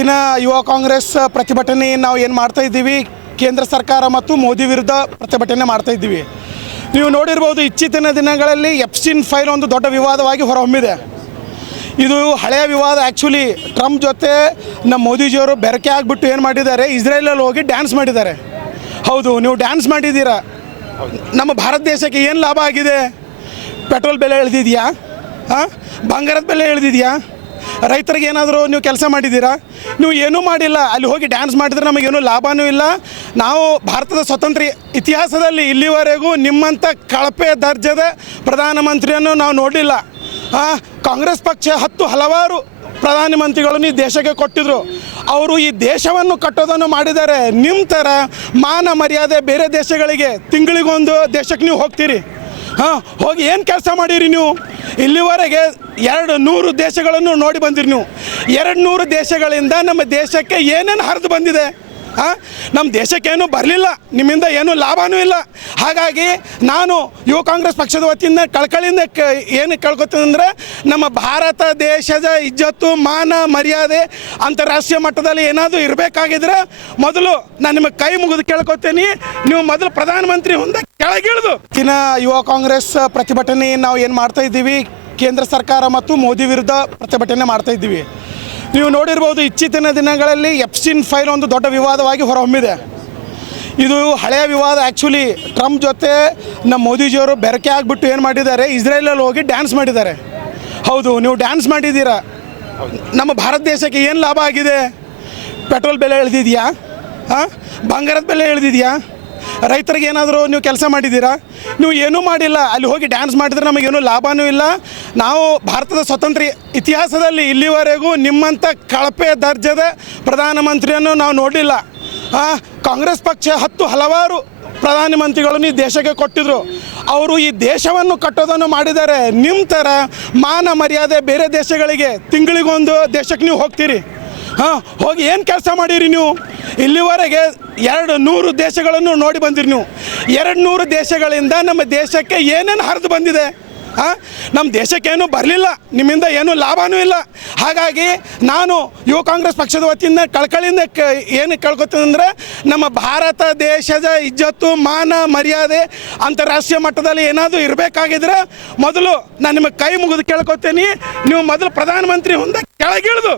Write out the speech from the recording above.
ಇನ್ನು ಯುವ ಕಾಂಗ್ರೆಸ್ ಪ್ರತಿಭಟನೆ ನಾವು ಏನು ಮಾಡ್ತಾ ಇದ್ದೀವಿ, ಕೇಂದ್ರ ಸರ್ಕಾರ ಮತ್ತು ಮೋದಿ ವಿರುದ್ಧ ಪ್ರತಿಭಟನೆ ಮಾಡ್ತಾ ಇದ್ದೀವಿ. ನೀವು ನೋಡಿರ್ಬೋದು, ಇತ್ತೀಚಿನ ದಿನಗಳಲ್ಲಿ ಎಪ್ಸ್ಟೀನ್ ಫೈಲ್ ಒಂದು ದೊಡ್ಡ ವಿವಾದವಾಗಿ ಹೊರಹೊಮ್ಮಿದೆ. ಇದು ಹಳೆಯ ವಿವಾದ. ಆ್ಯಕ್ಚುಲಿ ಟ್ರಂಪ್ ಜೊತೆ ನಮ್ಮ ಮೋದಿಜಿಯವರು ಬೆರಕೆ ಆಗಿಬಿಟ್ಟು ಏನು ಮಾಡಿದ್ದಾರೆ, ಇಸ್ರೇಲಲ್ಲಿ ಹೋಗಿ ಡ್ಯಾನ್ಸ್ ಮಾಡಿದ್ದಾರೆ. ಹೌದು, ನೀವು ಡ್ಯಾನ್ಸ್ ಮಾಡಿದ್ದೀರಾ. ನಮ್ಮ ಭಾರತ ದೇಶಕ್ಕೆ ಏನು ಲಾಭ ಆಗಿದೆ? ಪೆಟ್ರೋಲ್ ಬೆಲೆ ಇಳಿದಿದೆಯಾ? ಬಂಗಾರದ ಬೆಲೆ ಇಳಿದಿದೆಯಾ? ರೈತರಿಗೆ ಏನಾದರೂ ನೀವು ಕೆಲಸ ಮಾಡಿದ್ದೀರಾ? ನೀವು ಏನೂ ಮಾಡಿಲ್ಲ. ಅಲ್ಲಿ ಹೋಗಿ ಡ್ಯಾನ್ಸ್ ಮಾಡಿದ್ರೆ ನಮಗೇನೂ ಲಾಭವೂ ಇಲ್ಲ. ನಾವು ಭಾರತದ ಸ್ವತಂತ್ರ ಇತಿಹಾಸದಲ್ಲಿ ಇಲ್ಲಿವರೆಗೂ ನಿಮ್ಮಂಥ ಕಳಪೆ ದರ್ಜದ ಪ್ರಧಾನಮಂತ್ರಿಯನ್ನು ನಾವು ನೋಡಲಿಲ್ಲ. ಕಾಂಗ್ರೆಸ್ ಪಕ್ಷ ಹಲವಾರು ಪ್ರಧಾನಮಂತ್ರಿಗಳನ್ನು ಈ ದೇಶಕ್ಕೆ ಕೊಟ್ಟಿದ್ದರು. ಅವರು ಈ ದೇಶವನ್ನು ಕಟ್ಟೋದನ್ನು ಮಾಡಿದ್ದಾರೆ. ನಿಮ್ಮ ಥರ ಮಾನ ಮರ್ಯಾದೆ ಬೇರೆ ದೇಶಗಳಿಗೆ ತಿಂಗಳಿಗೊಂದು ದೇಶಕ್ಕೆ ನೀವು ಹೋಗ್ತೀರಿ. ಹೋಗಿ ಏನು ಕೆಲಸ ಮಾಡಿರಿ ನೀವು? ಇಲ್ಲಿವರೆಗೆ 200 ದೇಶಗಳನ್ನು ನೋಡಿ ಬಂದಿರಿ ನೀವು. 200 ದೇಶಗಳಿಂದ ನಮ್ಮ ದೇಶಕ್ಕೆ ಏನೇನು ಹರಿದು ಬಂದಿದೆ? ನಮ್ಮ ದೇಶಕ್ಕೇನು ಬರಲಿಲ್ಲ, ನಿಮ್ಮಿಂದ ಏನೂ ಲಾಭವೂ ಇಲ್ಲ. ಹಾಗಾಗಿ ನಾನು ಯುವ ಕಾಂಗ್ರೆಸ್ ಪಕ್ಷದ ವತಿಯಿಂದ ಕಳಕಳಿಯಿಂದ ಏನು ಕೇಳ್ಕೊತೀನಿ ಅಂದರೆ, ನಮ್ಮ ಭಾರತ ದೇಶದ ಇಜ್ಜತ್ತು ಮಾನ ಮರ್ಯಾದೆ ಅಂತಾರಾಷ್ಟ್ರೀಯ ಮಟ್ಟದಲ್ಲಿ ಏನಾದರೂ ಇರಬೇಕಾಗಿದ್ರೆ ಮೊದಲು ನಾನು ನಿಮಗೆ ಕೈ ಮುಗಿದು ಕೇಳ್ಕೊತೀನಿ, ನೀವು ಮೊದಲು ಪ್ರಧಾನಮಂತ್ರಿ ಮುಂದೆ ಕೆಳಗಿಳಿದು. ಇನ್ನು ಯುವ ಕಾಂಗ್ರೆಸ್ ಪ್ರತಿಭಟನೆ ನಾವು ಏನು ಮಾಡ್ತಾ ಇದ್ದೀವಿ, ಕೇಂದ್ರ ಸರ್ಕಾರ ಮತ್ತು ಮೋದಿ ವಿರುದ್ಧ ಪ್ರತಿಭಟನೆ ಮಾಡ್ತಾ ಇದ್ದೀವಿ. ನೀವು ನೋಡಿರ್ಬೋದು, ಇತ್ತೀಚಿನ ದಿನಗಳಲ್ಲಿ ಎಪ್ಸ್ಟೀನ್ ಫೈಲ್ ಒಂದು ದೊಡ್ಡ ವಿವಾದವಾಗಿ ಹೊರಹೊಮ್ಮಿದೆ. ಇದು ಹಳೆಯ ವಿವಾದ. ಆ್ಯಕ್ಚುಲಿ ಟ್ರಂಪ್ ಜೊತೆ ನಮ್ಮ ಮೋದಿಜಿಯವರು ಬೆರಕೆ ಆಗಿಬಿಟ್ಟು ಏನು ಮಾಡಿದ್ದಾರೆ, ಇಸ್ರೇಲಲ್ಲಿ ಹೋಗಿ ಡ್ಯಾನ್ಸ್ ಮಾಡಿದ್ದಾರೆ. ಹೌದು, ನೀವು ಡ್ಯಾನ್ಸ್ ಮಾಡಿದ್ದೀರಾ. ನಮ್ಮ ಭಾರತ ದೇಶಕ್ಕೆ ಏನು ಲಾಭ ಆಗಿದೆ? ಪೆಟ್ರೋಲ್ ಬೆಲೆ ಇಳಿದಿದೆಯಾ? ಬಂಗಾರದ ಬೆಲೆ ಇಳಿದಿದೆಯಾ? ರೈತರಿಗೆ ಏನಾದರೂ ನೀವು ಕೆಲಸ ಮಾಡಿದ್ದೀರಾ? ನೀವು ಏನೂ ಮಾಡಿಲ್ಲ. ಅಲ್ಲಿ ಹೋಗಿ ಡ್ಯಾನ್ಸ್ ಮಾಡಿದ್ರೆ ನಮಗೇನೂ ಲಾಭವೂ ಇಲ್ಲ. ನಾವು ಭಾರತದ ಸ್ವತಂತ್ರ ಇತಿಹಾಸದಲ್ಲಿ ಇಲ್ಲಿವರೆಗೂ ನಿಮ್ಮಂಥ ಕಳಪೆ ದರ್ಜದ ಪ್ರಧಾನಮಂತ್ರಿಯನ್ನು ನಾವು ನೋಡಲಿಲ್ಲ. ಕಾಂಗ್ರೆಸ್ ಪಕ್ಷ ಹಲವಾರು ಪ್ರಧಾನಮಂತ್ರಿಗಳನ್ನು ಈ ದೇಶಕ್ಕೆ ಕೊಟ್ಟಿದ್ದರು. ಅವರು ಈ ದೇಶವನ್ನು ಕಟ್ಟೋದನ್ನು ಮಾಡಿದ್ದಾರೆ. ನಿಮ್ಮ ಥರ ಮಾನ ಮರ್ಯಾದೆ ಬೇರೆ ದೇಶಗಳಿಗೆ ತಿಂಗಳಿಗೊಂದು ದೇಶಕ್ಕೆ ನೀವು ಹೋಗ್ತೀರಿ. ಹೋಗಿ ಏನು ಕೆಲಸ ಮಾಡಿರಿ ನೀವು? ಇಲ್ಲಿವರೆಗೆ 200 ದೇಶಗಳನ್ನು ನೋಡಿ ಬಂದಿರಿ ನೀವು. 200 ದೇಶಗಳಿಂದ ನಮ್ಮ ದೇಶಕ್ಕೆ ಏನೇನು ಹರಿದು ಬಂದಿದೆ? ನಮ್ಮ ದೇಶಕ್ಕೇನು ಬರಲಿಲ್ಲ, ನಿಮ್ಮಿಂದ ಏನೂ ಲಾಭವೂ ಇಲ್ಲ. ಹಾಗಾಗಿ ನಾನು ಯುವ ಕಾಂಗ್ರೆಸ್ ಪಕ್ಷದ ವತಿಯಿಂದ ಕಳಕಳಿಯಿಂದ ಏನು ಕೇಳ್ಕೊತೀನಿ ಅಂದರೆ, ನಮ್ಮ ಭಾರತ ದೇಶದ ಇಜ್ಜತ್ತು ಮಾನ ಮರ್ಯಾದೆ ಅಂತಾರಾಷ್ಟ್ರೀಯ ಮಟ್ಟದಲ್ಲಿ ಏನಾದರೂ ಇರಬೇಕಾಗಿದ್ರೆ ಮೊದಲು ನಾನು ನಿಮಗೆ ಕೈ ಮುಗಿದು ಕೇಳ್ಕೊತೀನಿ, ನೀವು ಮೊದಲು ಪ್ರಧಾನಮಂತ್ರಿ ಮುಂದೆ ಕೆಳಗಿಳಿದು